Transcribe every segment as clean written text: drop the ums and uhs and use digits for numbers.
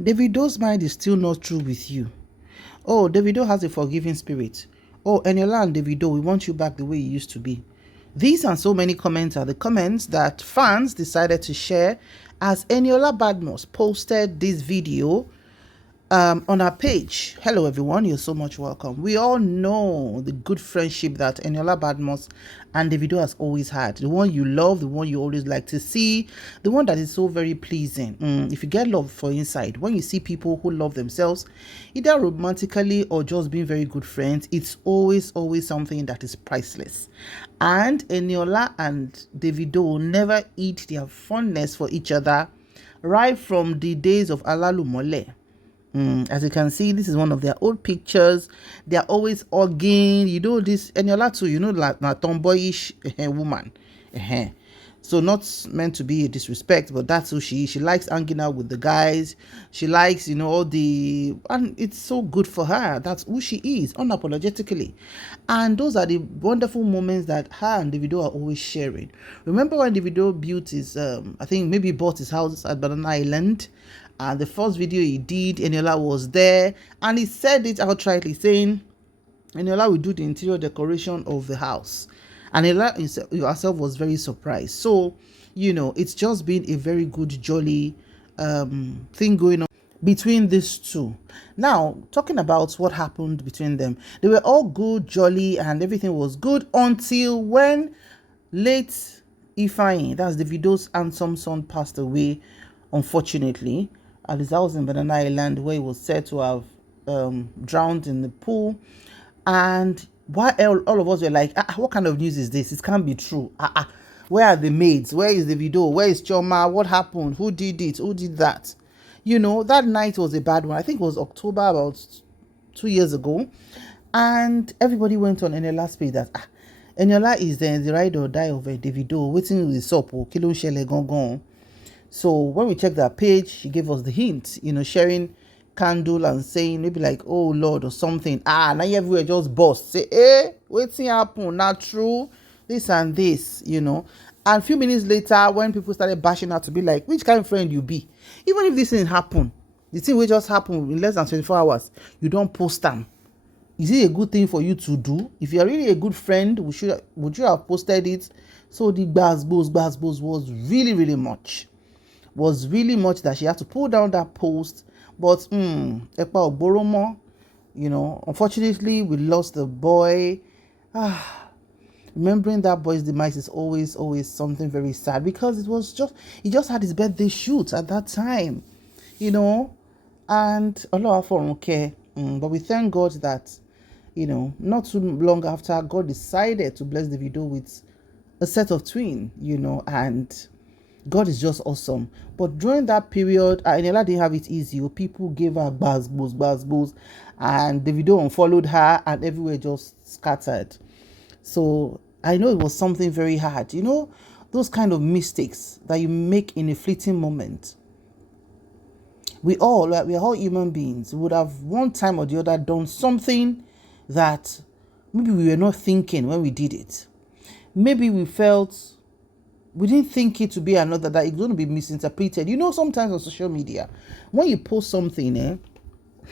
Davido's mind is still not true with you. Oh, Davido has a forgiving spirit. Oh, Eniola and Davido, we want you back the way you used to be. These and so many comments are the comments that fans decided to share as Eniola Badmus posted this video on our page. Hello everyone, you're so much welcome. We all know the good friendship that Eniola Badmus and Davido has always had. The one you love, the one you always like to see, the one that is so very pleasing. If you get love for inside, when you see people who love themselves, either romantically or just being very good friends, it's always something that is priceless. And Eniola and Davido will never eat their fondness for each other right from the days of Alalumole. As you can see, this is one of their old pictures. They are always hugging. You know this, Eniola too, you know, like a tomboyish woman. So not meant to be a disrespect, but that's who she is. She likes hanging out with the guys. She likes, all the, and it's so good for her. That's who she is, unapologetically. And those are the wonderful moments that her and Davido are always sharing. Remember when Davido built his, I think maybe bought his house at Banana Island, and the first video he did, Eniola was there, and he said it outrightly, saying Eniola will do the interior decoration of the house. And Eniola herself was very surprised. So, it's just been a very good, jolly thing going on between these two. Now, talking about what happened between them, they were all good, jolly, and everything was good until when late Ifeanyi, that's Davido's handsome son, passed away, unfortunately, at his house in Banana Island, where he was said to have drowned in the pool. And why all of us were like, what kind of news is this? It can't be true. Where are the maids? Where is Davido? Where is Chioma? What happened? Who did it? Who did that? That night was a bad one. I think it was October, about 2 years ago. And everybody went on Eniola's page that Eniola is the ride or die of Davido, waiting with soap or kilo shele gong. So when we checked that page, she gave us the hint, sharing candle and saying maybe like, oh Lord, or something. Now everywhere just bust. Say, waiting happen, not true, this and this, And a few minutes later, when people started bashing her to be like, which kind of friend you be? Even if this thing happen, the thing will just happen in less than 24 hours, you don't post them. Is it a good thing for you to do? If you're really a good friend, would you have posted it? So the gbas was really much. Was really much that she had to pull down that post. But Epa Oboromo, unfortunately we lost the boy. Remembering that boy's demise is always something very sad, because he just had his birthday shoot at that time, and a lot of them okay. But we thank God that, not too long after, God decided to bless Davido with a set of twins, and God is just awesome. But during that period, Eniola didn't have it easy. People gave her buzz, and Davido unfollowed her, and everywhere just scattered. So I know it was something very hard. Those kind of mistakes that you make in a fleeting moment. We are all human beings. We would have one time or the other done something that maybe we were not thinking when we did it. Maybe we didn't think it to be another, that it's going to be misinterpreted. Sometimes on social media, when you post something,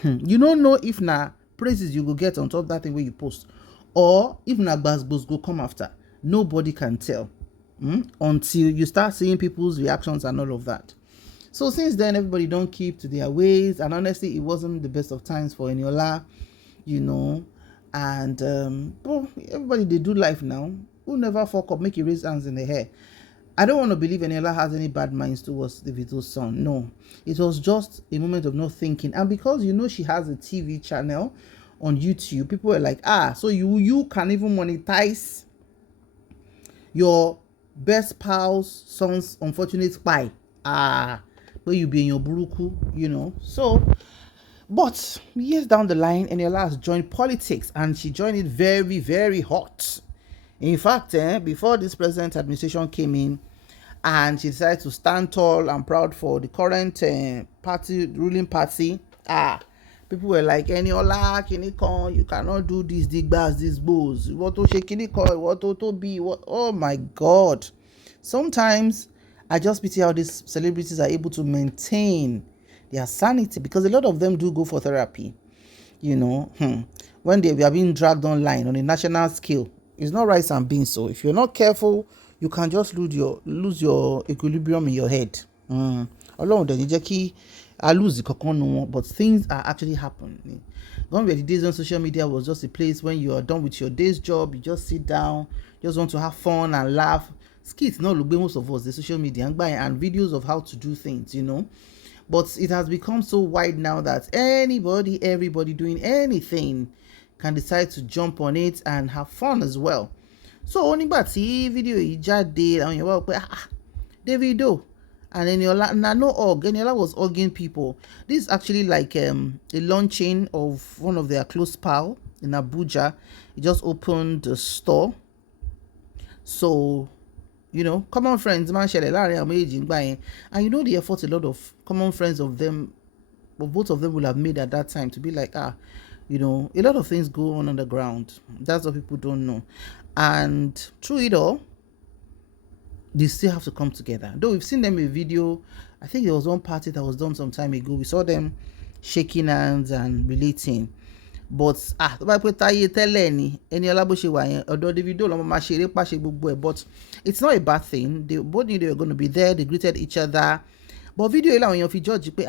you don't know if praises you will get on top of that thing where you post, or if gbas go come after. Nobody can tell until you start seeing people's reactions and all of that. So since then, everybody don't keep to their ways, and honestly, it wasn't the best of times for Eniola, and everybody, they do life now. Who never fuck up, make you raise hands in the hair. I don't want to believe Eniola has any bad minds towards Davido's son. No, it was just a moment of not thinking. And because she has a TV channel on YouTube, people were like, so you can even monetize your best pal's son's unfortunate spy. Where you be in your buruku, So, but years down the line, Eniola has joined politics, and she joined it very, very hot. In fact, before this present administration came in, and she decided to stand tall and proud for the current ruling party, people were like, Eniola, Kinikon, you cannot do these digbas, these bulls. What to Kinikon, what to be, what? Oh my God. Sometimes I just pity how these celebrities are able to maintain their sanity, because a lot of them do go for therapy. When they are being dragged online on a national scale, it's not rice and beans. So if you're not careful, you can just lose your equilibrium in your head. Ọlọ́run dẹ̀ ní jẹ́ kí a lose kankan nu wọn, but things are actually happening. Gone were the days when social media was just a place when you are done with your day's job, you just sit down, just want to have fun and laugh. Skits no look most of us the social media and videos of how to do things, But it has become so wide now that everybody doing anything can decide to jump on it and have fun as well. So nígbà tí fídíò yìí jáde, àwọn èèyàn wá pé Davido and Eniola, no hug. Eniola was hugging people. This is actually like a launching of one of their close pal in Abuja. He just opened a store. So, common friends, man, and the effort a lot of common friends of them, but both of them will have made at that time to be like, a lot of things go on the ground. That's what people don't know. And through it all, they still have to come together. Though we've seen them in video, I think there was one party that was done some time ago. We saw them shaking hands and relating. But tó bá pẹ́ táyé tẹ́lẹ̀ ni Eniola bó ṣe wà yẹn ọ̀dọ̀ Davido lọ́mọ máa ṣeré pàṣẹ gbogbo ẹ̀, but it's not a bad thing. They both knew they were going to be there. They greeted each other. But video yìí làwọn èèyàn fi judge pé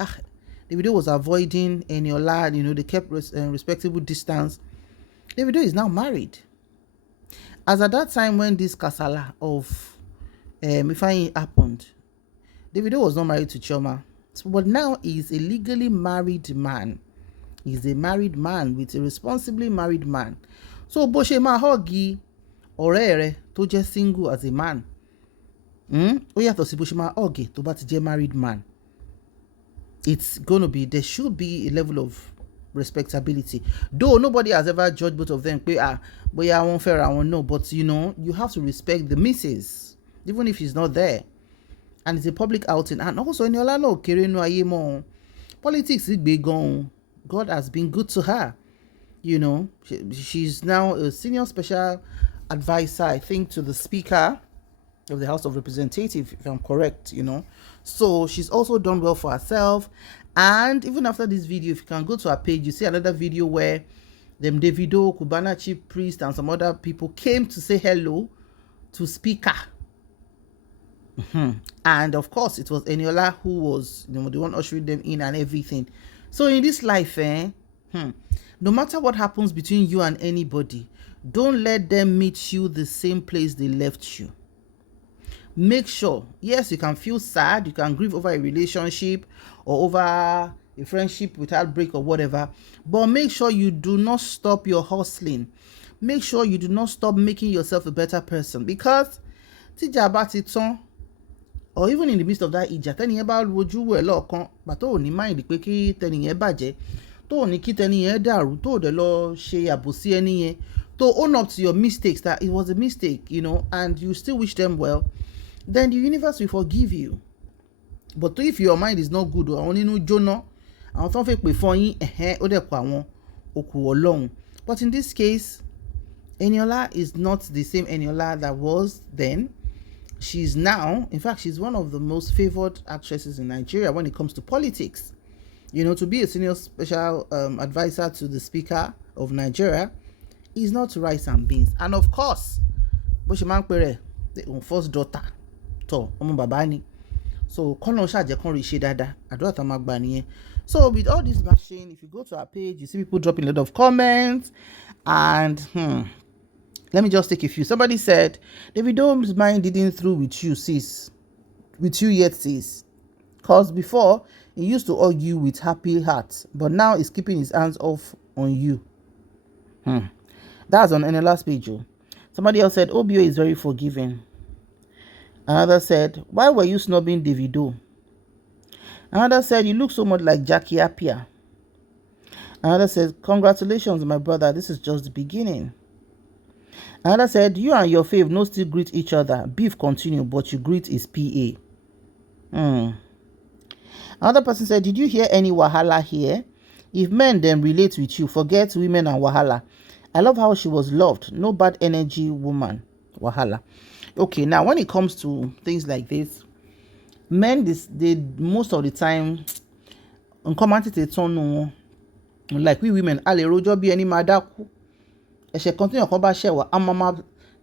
Davido was avoiding Eniola. They kept respectable distance. Davido is now married. As at that time when this kasala of Ifeanyi happened, Davido was not married to Chioma, but now he's a legally married man. He's a married man with a responsibly married man. So bó ṣe máa huggy ọ̀rẹ́ rẹ̀ tó jẹ́ single as a man, ó yàtọ̀ sí bó ṣe máa huggy tó bá ti jẹ́ married man. It's gonna be, there should be a level of respectability. Though nobody has ever judged both of them pé bóyá wọ́n fẹ́ra wọn, no, but you have to respect the missus even if he's not there, and it's a public outing. And also Eniola náà kéré nú ayé mọ́, politics gbé gan. God has been good to her. She's now a senior special advisor, I think, to the Speaker of the House of Representatives, if I'm correct, So she's also done well for herself. And even after this video, if you can go to her page, you see another video where them Davido, Cubana Chief Priest, and some other people came to say hello to Speaker. And of course, it was Eniola who was the one ushering them in and everything. So in this life, no matter what happens between you and anybody, don't let them meet you the same place they left you. Make sure, yes, you can feel sad, you can grieve over a relationship or over a friendship without break or whatever, but make sure you do not stop your hustling. Make sure you do not stop making yourself a better person, because tíjà bá ti tán, or even in the midst of that ìjà, tẹ́niyẹn bá wojú wẹ̀ lọ́ọ̀kan pàtó ò ní mind pé kí tẹ́niyẹn bàjẹ́, tó ò ní kí tẹ́niyẹn dàrú, tó ò dẹ̀ lọ ṣe àbòsí ẹniyẹn, to own up to your mistakes, that it was a mistake, and you still wish them well, then the universe will forgive you. But if your mind is not good, àwọn nínú jóná, àwọn tó ń fẹ́ pè fún yín, ó dẹ̀ pa àwọn okù Ọlọ́run. But in this case, Eniola is not the same Eniola that was then. She's now, in fact, she's one of the most favored actresses in Nigeria when it comes to politics. To be a senior special advisor to the Speaker of Nigeria is not rice and beans. And of course, bó ṣe máa ń pè rẹ̀, the first daughter tó ọmọ bàbá ni. So kọ́nà ṣàjẹ́ kan rí ṣe dáadáa, àdúrà tá máa gbà nìyẹn. So with all this machine, if you go to our page, you see people dropping a lot of comments, and let me just take a few. Somebody said, Davido's mind didn't through with you, sis. With you yet, sis. Because before, he used to argue with happy heart, but now he's keeping his hands off on you. That's on Eniola's page. Somebody else said, Obio is very forgiving. Another said, why were you snubbing Davido? Another said, you look so much like Jackie Appiah. Another said, congratulations, my brother. This is just the beginning. Another said, you and your fave no still greet each other. Beef continue, but you greet his PA. Another person said, did you hear any wahala here? If men then relate with you, forget women and wahala. I love how she was loved. No bad energy woman. Wahala. Okay, now when it comes to things like this, men, they most of the time, nǹkan máa ń tètè tán nù wọn. Like we women, a lè rojọ́ bí ẹni máa dákú. Ẹ̀ṣẹ̀ kan tí èèyàn kan bá ṣẹ̀ wá, a máa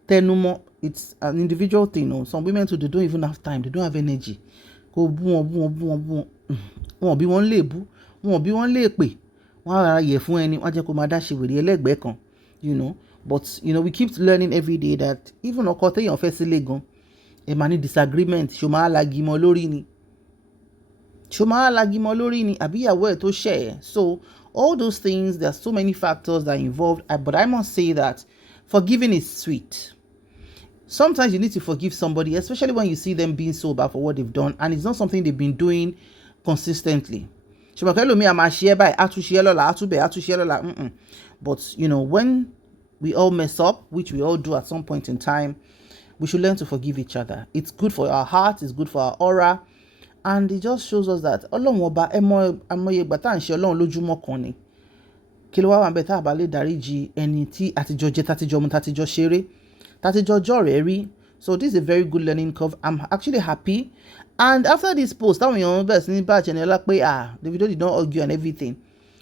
tẹnu mọ́. It's an individual thing. No? Some women too, they don't even have time. They don't have energy. Kò bú wọn. Wọn bí wọ́n lè bú. Wọn bí wọ́n lè pè. Wọ́n á rárá yẹ̀ fún ẹni. Wọ́n á jẹ́ kó máa dá ṣe wèrè ẹlẹ́gbẹ̀ẹ́ kan. You know. But, you know, we keep learning every day that even ọkọ téèyàn fẹ́ sílé gan, ẹ máa ní disagreement. Ṣó máa lagi mọ́ lórí ni. Àbí ìyàwó ẹ̀ tó ṣẹ̀ ẹ́. So, all those things, there are so many factors that are involved. But I must say that forgiving is sweet. Sometimes you need to forgive somebody, especially when you see them being so bad for what they've done, and it's not something they've been doing consistently. But, you know, when we all mess up, which we all do at some point in time, we should learn to forgive each other. It's good for our heart, it's good for our aura, and it just shows us that Ọlọ́run ọba ẹmọye ìgbà tá à ń ṣe Ọlọ́run lójúmọ́ kan ni. Kí ló wá wà ń bẹ tá a bá lè dáríjì ẹni tí àtijọ́ jẹ, tátijọ́ mu, tátijọ́ ṣeré, tátijọ́ jọ̀rẹ́ rí. So this is a very good learning curve. I'm actually happy. And after this post, táwọn èèyàn bẹ̀rẹ̀ sí ní bá Eniola pé Davido did not argue and everything.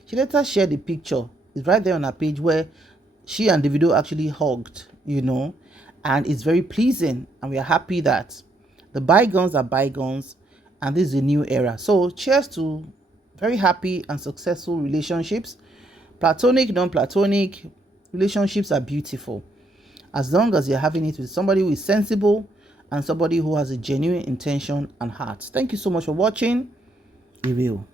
She later shared the picture. It's right there on her page where she and Davido actually hugged, you know, and it's very pleasing. And we are happy that the bygones are bygones and this is a new era. So cheers to very happy and successful relationships. Platonic, non-platonic, relationships are beautiful. As long as you're having it with somebody who is sensible and somebody who has a genuine intention and heart. Thank you so much for watching. Be real.